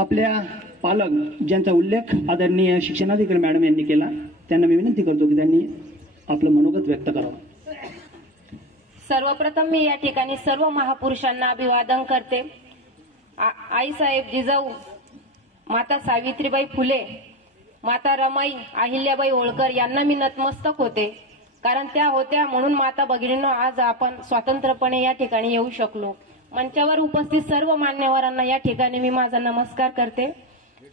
आपल्या पालक ज्यांचा उल्लेख आदरणीय शिक्षणाधिकारी मॅडम यांनी केला त्यांना मी विनंती करतो की त्यांनी आपलं मनोगत व्यक्त करावं। सर्वप्रथम मी या ठिकाणी सर्व महापुरुषांना अभिवादन करते। आईसाहेब जिजाऊ, माता सावित्रीबाई फुले, माता रमाई अहिल्याबाई होळकर यांना मी नतमस्तक होते, कारण त्या होत्या म्हणून माता भगिनींनो आज आपण स्वतंत्रपणे या ठिकाणी येऊ शकलो। मंचावर उपस्थित सर्व मान्यवरांना या ठिकाणी मी माझा नमस्कार करते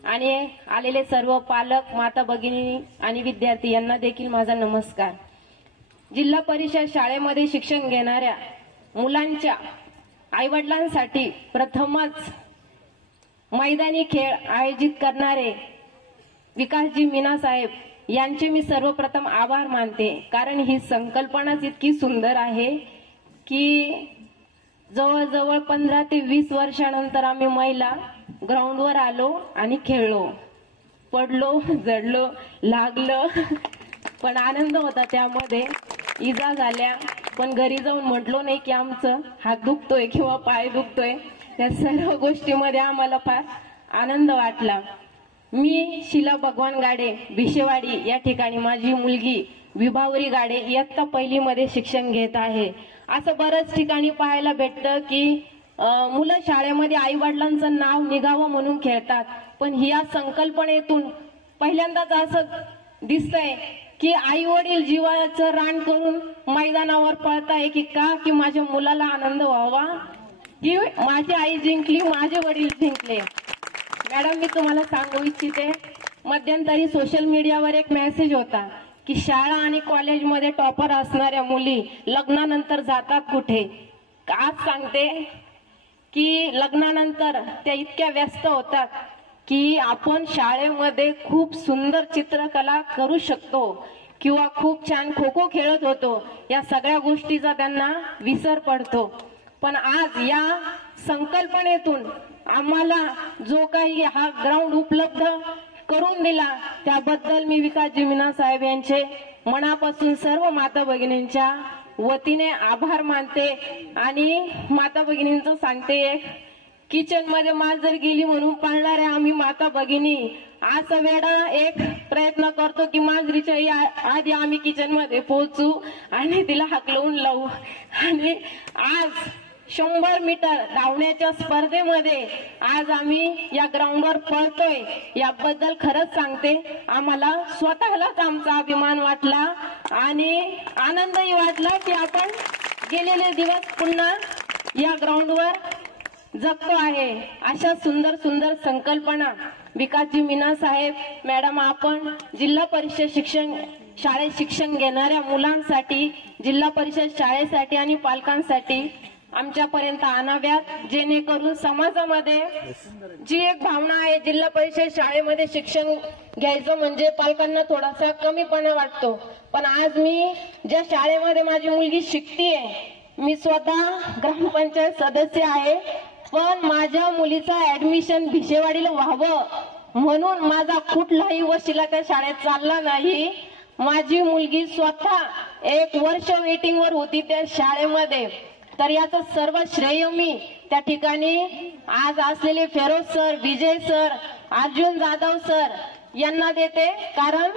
आणि आलेले सर्व पालक, माता भगिनी आणि विद्यार्थी यांना देखील माझा नमस्कार। जिल्हा परिषद शाळेमध्ये शिक्षण घेणाऱ्या मुलांच्या आईवडिलांसाठी प्रथमच मैदानी खेळ आयोजित करणारे विकासजी मीना साहेब यांचे मी सर्वप्रथम आभार मानते, कारण ही संकल्पनाच इतकी सुंदर आहे की जवळजवळ 15 ते 20 वर्षानंतर आम्ही महिला ग्राउंडवर आलो आणि खेळलो, पडलो, जडलो, लागलं, पण आनंद होता त्यामध्ये। इजा झाल्या पण घरी जाऊन म्हटलो नाही की आमचं हात दुखतोय किंवा पाय दुखतोय, त्या सर्व गोष्टीमध्ये आम्हाला फार आनंद वाटला। मी शिला भगवान गाडे भिशेवाडी या ठिकाणी माझी मुलगी विभावरी गाडे इयत्ता पहिलीमध्ये शिक्षण घेत आहे। असं बरंच ठिकाणी पाहायला भेटतं की मुलं शाळेमध्ये आई वडिलांचं नाव निघावं म्हणून खेळतात, पण या संकल्पनेतून पहिल्यांदाच असं दिसतंय की आई वडील जीवाचं रान करून मैदानावर पळताय की का, की माझ्या मुलाला आनंद व्हावा, की माझी आई जिंकली, माझे वडील जिंकले। मॅडम, मी तुम्हाला सांगू इच्छिते, मध्यंतरी सोशल मीडियावर एक मेसेज होता की शाळा आणि कॉलेजमध्ये टॉपर असणाऱ्या मुली लग्नानंतर जातात कुठे। आज सांगते की लग्नानंतर त्या इतक्या व्यस्त होतात की आपण शाळेमध्ये खूप सुंदर चित्रकला करू शकतो किंवा खूप छान खो खो खेळत होतो, या सगळ्या गोष्टीचा त्यांना विसर पडतो। पण आज या संकल्पनेतून आम्हाला जो काही हा ग्राउंड उपलब्ध करून दिला त्याबद्दल मी विकासजी मीना साहेब यांचे मनापासून सर्व माता भगिनींच्या वतीने आभार मानते। आणि माता भगिनींचं सांगते, एक किचन मध्ये माल जर गेली म्हणून पाळणाऱ्या आम्ही माता भगिनी असं वेळा एक प्रयत्न करतो की मांजरीच्या आधी आम्ही किचन मध्ये पोहोचू आणि तिला हाकलवून लावू। आणि आज 100 मीटर धावण्याच्या स्पर्धेमध्ये आज आम्ही या ग्राउंडवर पळतोय, याबद्दल खरंच सांगते आम्हाला स्वतःलाच आमचा अभिमान वाटला आणि आनंदही वाटला की आपण गेलेले दिवस पुन्हा या ग्राउंडवर जगतो आहे। अशा सुंदर सुंदर संकल्पना विकासजी मीना साहेब मॅडम आपण जिल्हा परिषद शाळेत शिक्षण घेणाऱ्या मुलांसाठी, जिल्हा परिषद शाळेसाठी आणि पालकांसाठी आमच्यापर्यंत आणाव्यात, जेणेकरून समाजामध्ये जी एक भावना आहे जिल्हा परिषद शाळेमध्ये शिक्षण घ्यायचं म्हणजे पालकांना थोडासा कमीपणा वाटतो, पण आज मी ज्या शाळेमध्ये माझी मुलगी शिकतीये, मी स्वतः ग्रामपंचायत सदस्य आहे, पण माझ्या मुलीचा ऍडमिशन भिशेवाडीला व्हावं म्हणून माझा कुठलाही वशिला त्या शाळेत चालला नाही। माझी मुलगी स्वतः 1 वर्ष वेटिंग वर होती त्या शाळेमध्ये, तर याचं सर्व श्रेय मी त्या ठिकाणी आज असलेले फेरोज सर, विजय सर, अर्जुन जाधव सर यांना देते, कारण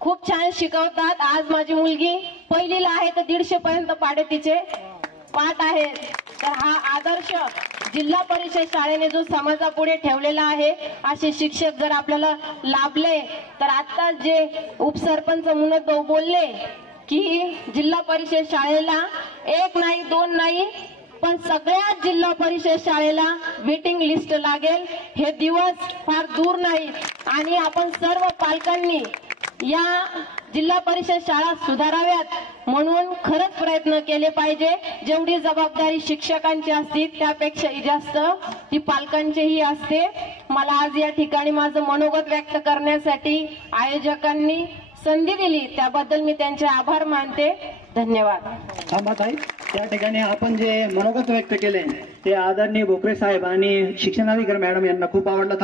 खूप छान शिकवतात। आज माझी मुलगी पहिलीला आहे तर 150 पर्यंत पाढे तिचे पाठ आहेत। तर हा आदर्श जिल्हा परिषद शाळेने जो समाजापुढे ठेवलेला आहे, असे शिक्षक जर आपल्याला लाभले तर आता जे उपसरपंच म्हणून बोलले की जिल्हा परिषद शाळेला 1 नाही 2 नाही पण सगळ्या जिल्हा परिषद शाळेला वेटिंग लिस्ट लागेल, हे दिवस फार दूर नाही। आणि आपण सर्व पालकांनी या जिल्हा परिषद शाळा सुधाराव्यात म्हणून खरंच प्रयत्न केले पाहिजे। जेवढी जबाबदारी शिक्षकांची असते त्यापेक्षाही जास्त ती पालकांचीही असते। मला आज या ठिकाणी माझं मनोगत व्यक्त करण्यासाठी आयोजकांनी संधी दिली, त्याबद्दल मी त्यांचे आभार मानते। धन्यवाद। थांबाताई, त्या ठिकाणी आपण जे मनोगत व्यक्त केले ते आदरणीय भोकरे साहेब आणि शिक्षणाधिकारी मॅडम यांना खूप आवडलं।